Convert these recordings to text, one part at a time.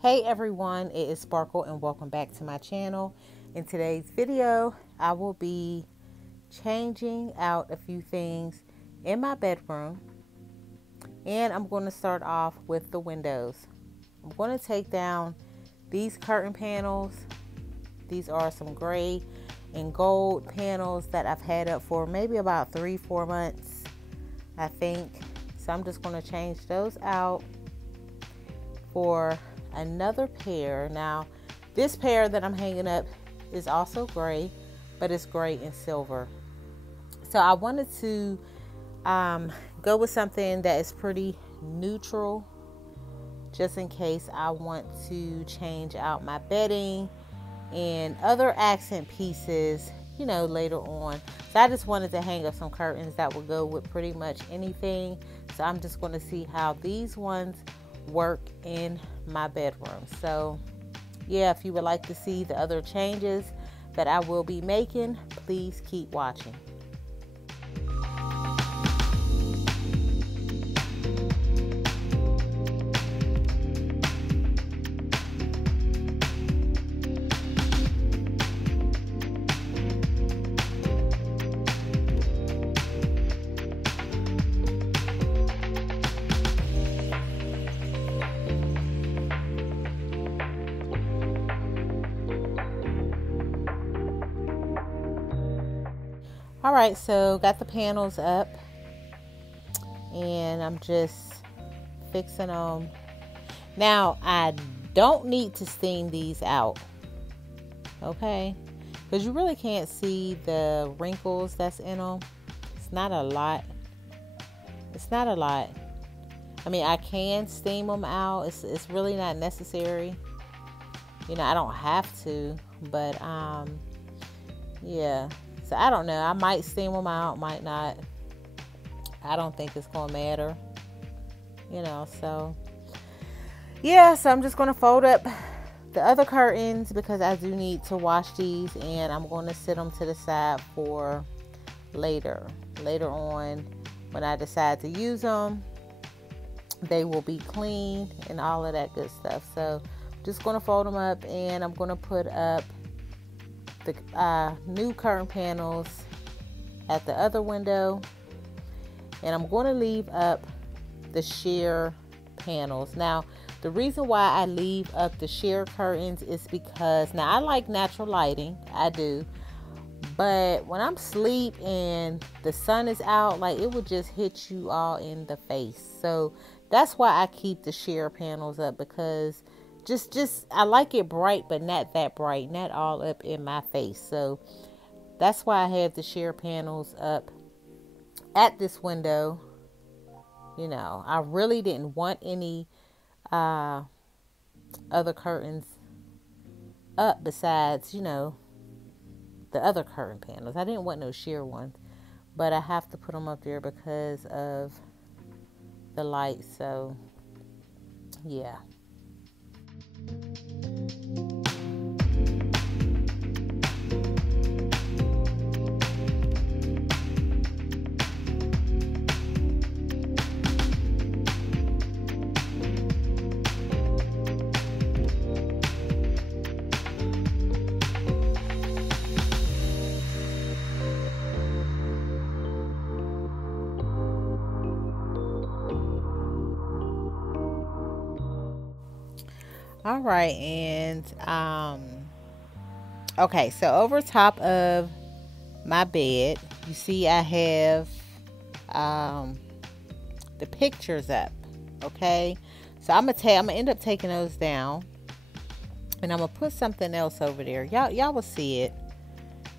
Hey everyone, it is Sparkle and welcome back to my channel. In today's video, I will be changing out a few things in my bedroom, and I'm going to start off with the windows. I'm going to take down these curtain panels. These are some gray and gold panels that I've had up for maybe about 3-4 months, I think. So I'm just going to change those out for another pair. Now, this pair that I'm hanging up is also gray, but it's gray and silver. So I wanted to go with something that is pretty neutral, just in case I want to change out my bedding and other accent pieces, you know, later on. So I just wanted to hang up some curtains that will go with pretty much anything. So I'm just going to see how these ones work in my bedroom. So yeah, if you would like to see the other changes that I will be making, please keep watching. All right, so got the panels up and I'm just fixing them. Now, I don't need to steam these out, okay? Because you really can't see the wrinkles that's in them. It's not a lot. It's not a lot. I mean, I can steam them out. It's really not necessary. You know, I don't have to, but yeah. So I don't know. I might steam them out, might not. I don't think it's going to matter. You know, so yeah, so I'm just going to fold up the other curtains because I do need to wash these, and I'm going to sit them to the side for later. Later on, when I decide to use them, they will be clean and all of that good stuff. So I'm just going to fold them up, and I'm going to put up the new curtain panels at the other window, and I'm going to leave up the sheer panels. Now, the reason why I leave up the sheer curtains is because, now, I like natural lighting, I do, but when I'm asleep and the sun is out, like, it would just hit you all in the face. So that's why I keep the sheer panels up, because just I like it bright, but not that bright, not all up in my face. So that's why I have the sheer panels up at this window. You know, I really didn't want any other curtains up besides, you know, the other curtain panels. I didn't want no sheer ones, but I have to put them up there because of the light. So yeah. All right, and okay, so over top of my bed, you see I have the pictures up. Okay, so I'm gonna end up taking those down, and I'm gonna put something else over there. Y'all will see it,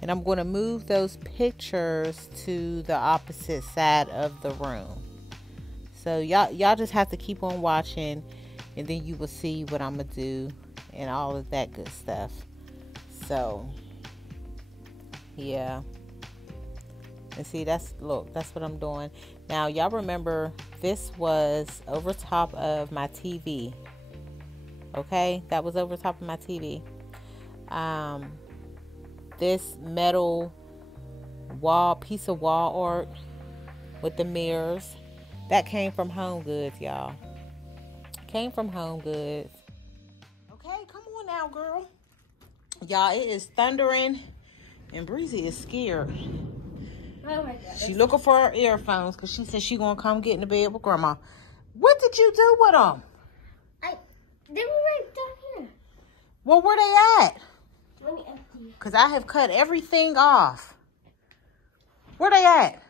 and I'm gonna move those pictures to the opposite side of the room. So y'all just have to keep on watching, and then you will see what I'm gonna do and all of that good stuff. So yeah, and see, look, that's what I'm doing. Now, y'all remember this was over top of my TV. Okay, that was over top of my TV. This metal piece of wall art with the mirrors, that came from Home Goods, y'all. Came from Home Goods. Okay, come on now, girl. Y'all, it is thundering and Breezy is scared. Oh my God. She looking for her earphones because she said she gonna come get in the bed with grandma. What did you do with them? They were right down here. Well, where they at? Let me empty. Because I have cut everything off. Where they at?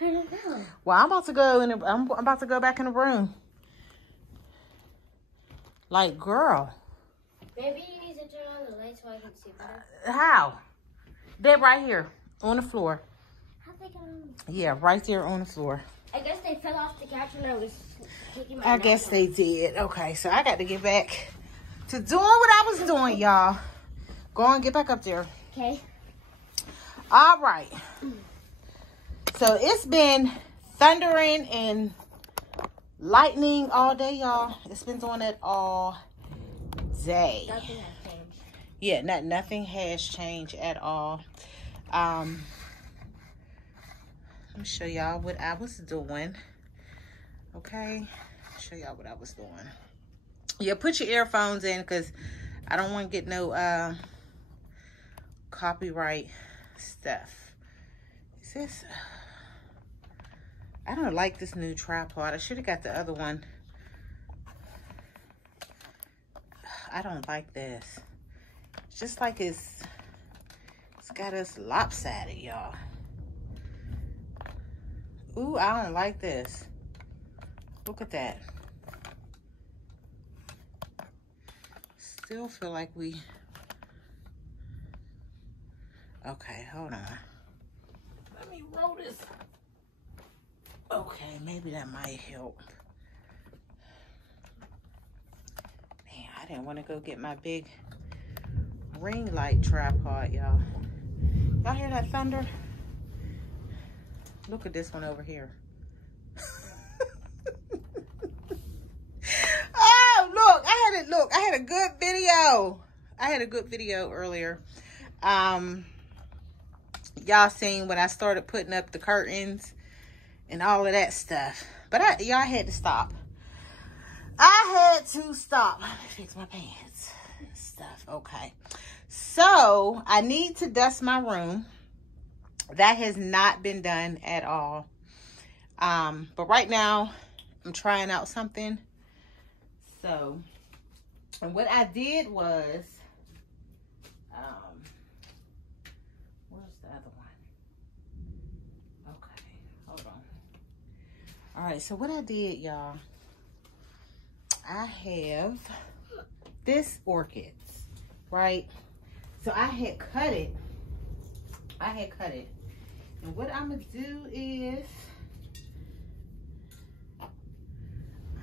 I don't know. Well, I'm about to go in. I'm about to go back in the room. Like, girl. Maybe you need to turn on the light so I can see better. How? They're right here on the floor. How'd they get on? Yeah, right there on the floor. I guess they fell off the couch when I was taking my I nap guess off. they did. Okay, so I got to get back to doing what I was doing, y'all. Go on, get back up there. Okay. All right. So it's been thundering and lightning all day, y'all. It's been doing it all day. Nothing has changed. Yeah, nothing has changed at all. Let me show y'all what I was doing. Okay, show y'all what I was doing. Yeah, put your earphones in because I don't want to get no copyright stuff. Is this? I don't like this new tripod. I should have got the other one. I don't like this. It's just like it's got us lopsided, y'all. Ooh, I don't like this. Look at that. Still feel like we... Okay, hold on. Let me roll this. Okay, maybe that might help. Man, I didn't want to go get my big ring light tripod, y'all. Y'all hear that thunder? Look at this one over here. Oh, look, I had a good video. I had a good video earlier. Y'all seen when I started putting up the curtains and all of that stuff. But y'all had to stop. I had to stop. Let me fix my pants and stuff. Okay. So I need to dust my room. That has not been done at all. But right now I'm trying out something. So, and what I did was, where's the other one? Okay, hold on. All right, so what I did, y'all, I have this orchids, right? So I had cut it. And what I'm gonna do is,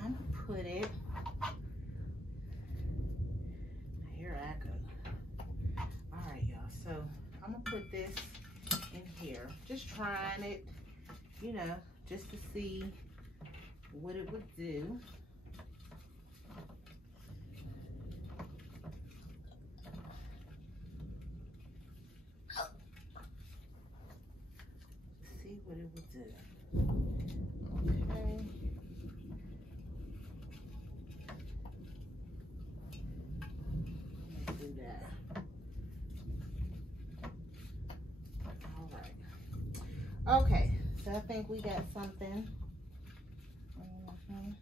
I'm gonna put it, here I go. All right, y'all, so I'm gonna put this in here. Just trying it, you know, just to see what it would do. See what it would do. Okay. Let's do that. All right. Okay, so I think we got something. Okay,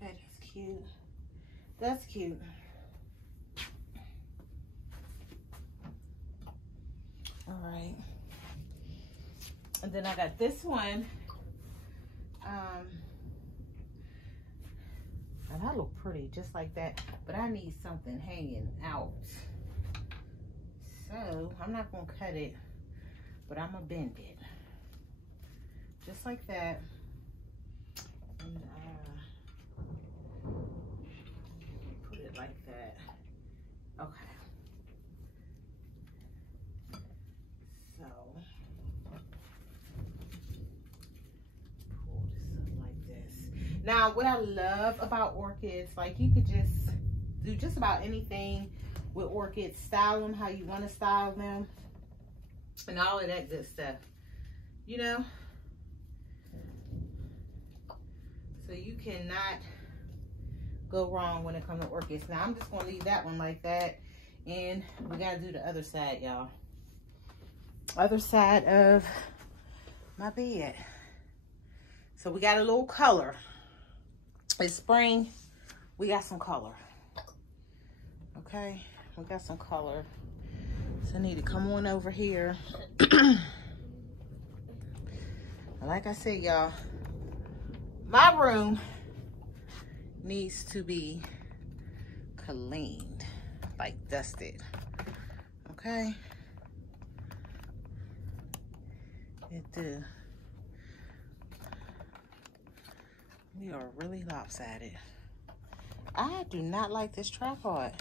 that's cute. That's cute. All right. And then I got this one. And that look pretty, just like that. But I need something hanging out. So I'm not gonna cut it, but I'm gonna bend it. Just like that. And put it like that. Okay. So pull this up like this. Now, what I love about orchids, like you could just do just about anything with orchids. Style them how you want to style them, and all of that good stuff. You know. So you cannot go wrong when it comes to orchids. Now I'm just gonna leave that one like that, and we gotta do the other side, y'all. Other side of my bed. So we got a little color. It's spring. We got some color. Okay, we got some color. So I need to come on over here. Like I said, y'all, my room needs to be cleaned, like dusted. Okay, it do. We are really lopsided. I do not like this tripod.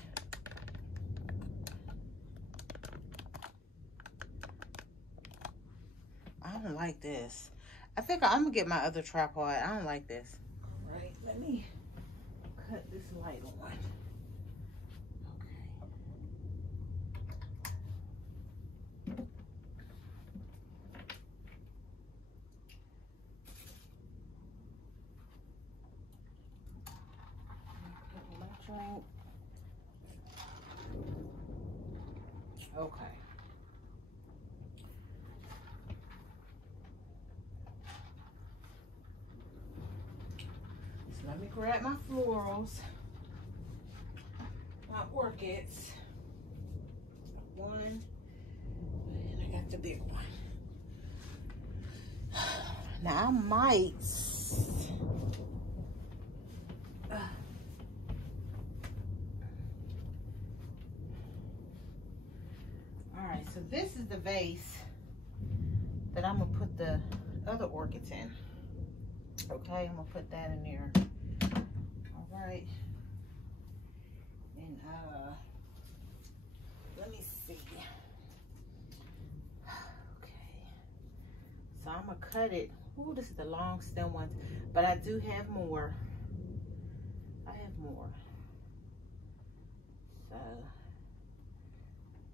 I don't like this. I think I'm gonna get my other tripod. I don't like this. All right, let me cut this light on. Okay. Okay. So let me grab my florals, my orchids. One, and I got the big one. Now I might. Alright, so this is the vase that I'm going to put the other orchids in. Okay, I'm going to put that in there. Alright. And, let me see. Okay. So I'm going to cut it. Ooh, this is the long stem one. But I do have more. I have more. So,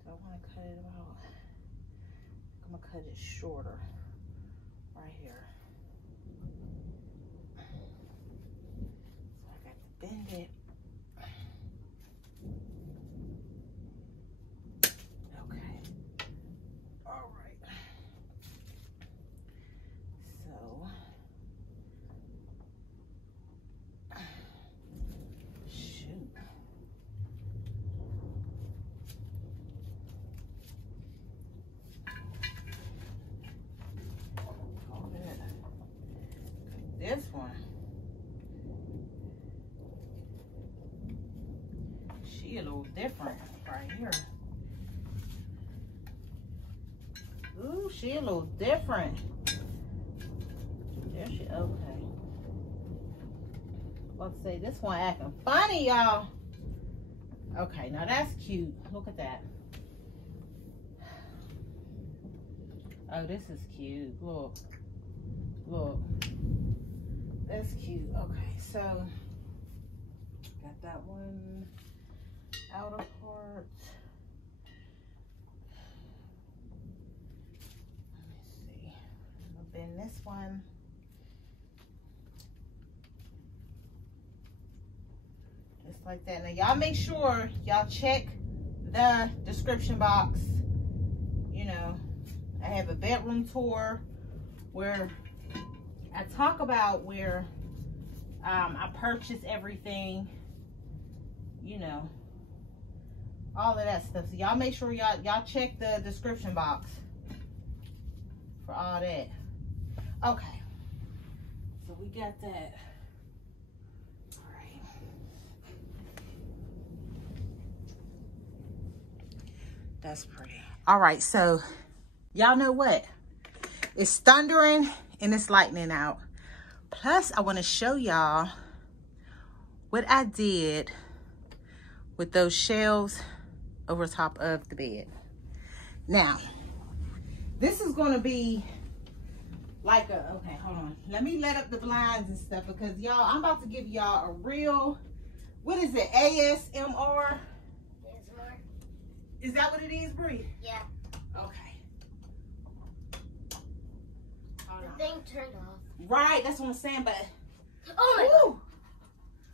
do I want to cut it about? I'm going to cut it shorter. Right here. So I got to bend it. Okay. All right. So. Shoot. This one, she a little different right here. Ooh, she a little different. There she, okay. Let's say this one acting funny, y'all. Okay, now that's cute. Look at that. Oh, this is cute. Look, look. That's cute. Okay, so got that one outer part. Let me see. I'm gonna bend this one. Just like that. Now y'all make sure y'all check the description box. You know, I have a bedroom tour where I talk about where I purchase everything, you know, all of that stuff. So y'all make sure y'all check the description box for all that. Okay, so we got that. All right. That's pretty. All right, so y'all know what? It's thundering and it's lightning out. Plus, I want to show y'all what I did with those shelves over top of the bed. Now, this is going to be like a, okay, hold on. Let me let up the blinds and stuff because y'all, I'm about to give y'all a real, what is it, ASMR? ASMR. Is that what it is, Bree? Yeah. Okay. The thing turned off. Right, that's what I'm saying, but oh my god.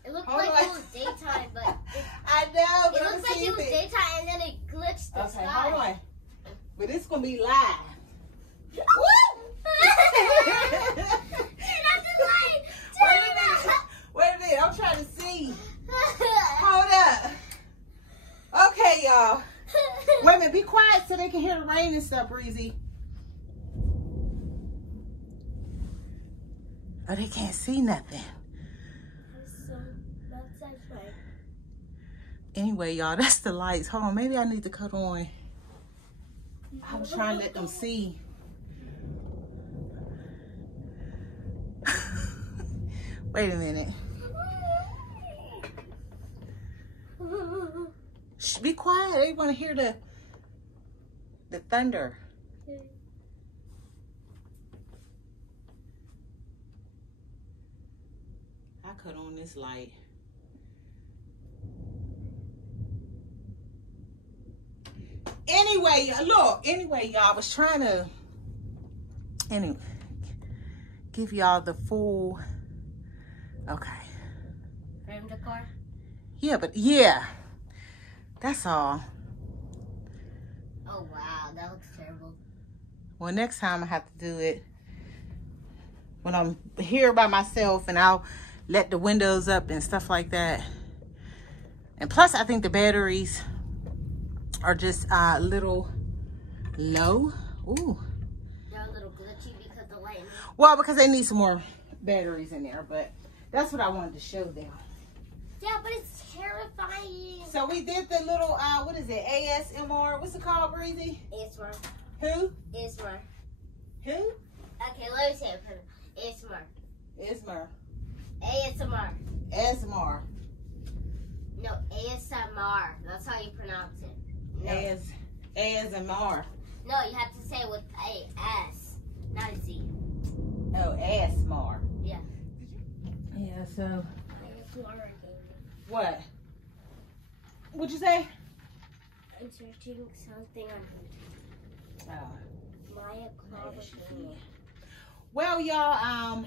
It looked Hold like on. it was the Okay, sky. hold on. But it's gonna be live. Woo! Wait a minute. I'm trying to see. Hold up. Okay, y'all. Wait a minute. Be quiet so they can hear the rain and stuff, Breezy. Oh, they can't see nothing. Anyway, y'all, that's the lights. Hold on. Maybe I need to cut on. I was trying to let them see. Wait a minute. Shh, be quiet. They want to hear the thunder. I cut on this light. Anyway, look. Anyway, y'all, I was trying to give y'all the full. Okay. Frame decor? Yeah, but yeah. That's all. Oh, wow. That looks terrible. Well, next time I have to do it when I'm here by myself, and I'll let the windows up and stuff like that. And plus, I think the batteries are just a little low. Ooh. They're a little glitchy because the light. Well, because they need some more batteries in there, but that's what I wanted to show them. Yeah, but it's terrifying. So we did the little, what is it, ASMR? What's it called, Breezy? ASMR. Who? ASMR. Who? Okay, let me say it. ASMR. Ismar. ASMR. ASMR. No, ASMR. That's how you pronounce it. No. ASMR. No, you have to say it with a S, not a Z. Oh, ASMR. Yeah. Yeah, so. ASMR. What? What'd you say? I'm searching something on Oh. Maya Clover. Well, y'all,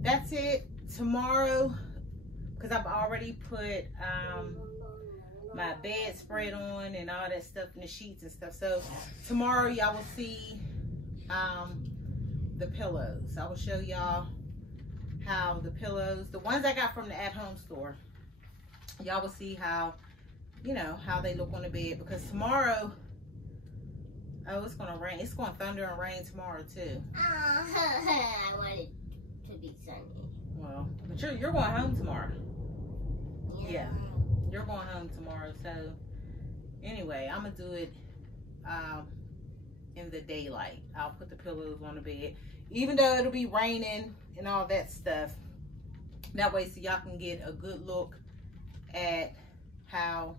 that's it. Tomorrow, because I've already put my bedspread on and all that stuff and the sheets and stuff. So tomorrow y'all will see the pillows. I will show y'all how the pillows, the ones I got from the at-home store, y'all will see how, you know, how they look on the bed, because tomorrow, oh, it's gonna rain. It's gonna thunder and rain tomorrow too. I want it to be sunny. Well, but you're going home tomorrow. Yeah, you're going home tomorrow. So anyway, I'm gonna do it in the daylight. I'll put the pillows on the bed, even though it'll be raining and all that stuff. That way, so y'all can get a good look at how,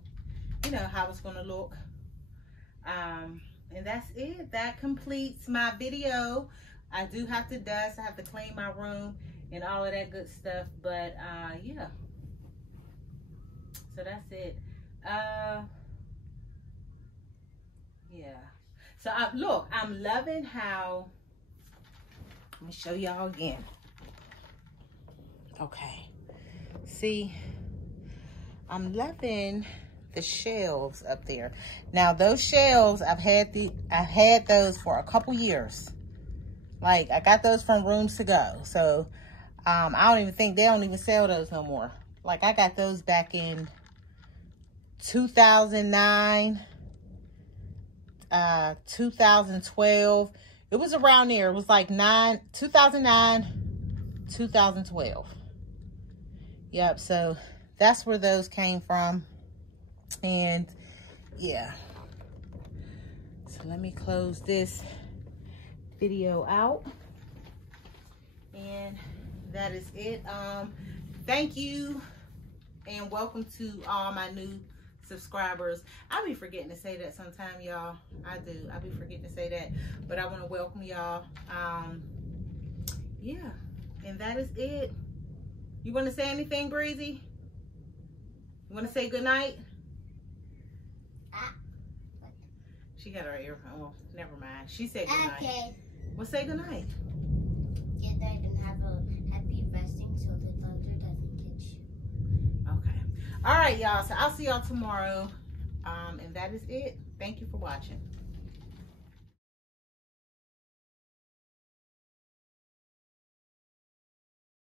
you know, how it's gonna look. And that's it. That completes my video. I do have to dust. I have to clean my room and all of that good stuff. But yeah. So that's it. Yeah. So look, I'm loving how. Let me show y'all again. Okay. See, I'm loving the shelves up there. Now those shelves, I've had those for a couple years. Like, I got those from Rooms to Go. So I don't even think, they don't even sell those no more. Like, I got those back in 2009, 2012. It was around there. It was like 2009, 2012. Yep, so that's where those came from. And yeah, so let me close this video out, and that is it. Thank you and welcome to all my new subscribers. I be forgetting to say that sometime, y'all. I be forgetting to say that, but I want to welcome y'all. Yeah, and that is it. You want to say anything, Breezy? You want to say good night? She got her earphone. Well, never mind. She said good night. Okay. Well, say good night. Get there and have a happy resting so the thunder doesn't get you. Okay. All right, y'all. So I'll see y'all tomorrow. And that is it. Thank you for watching.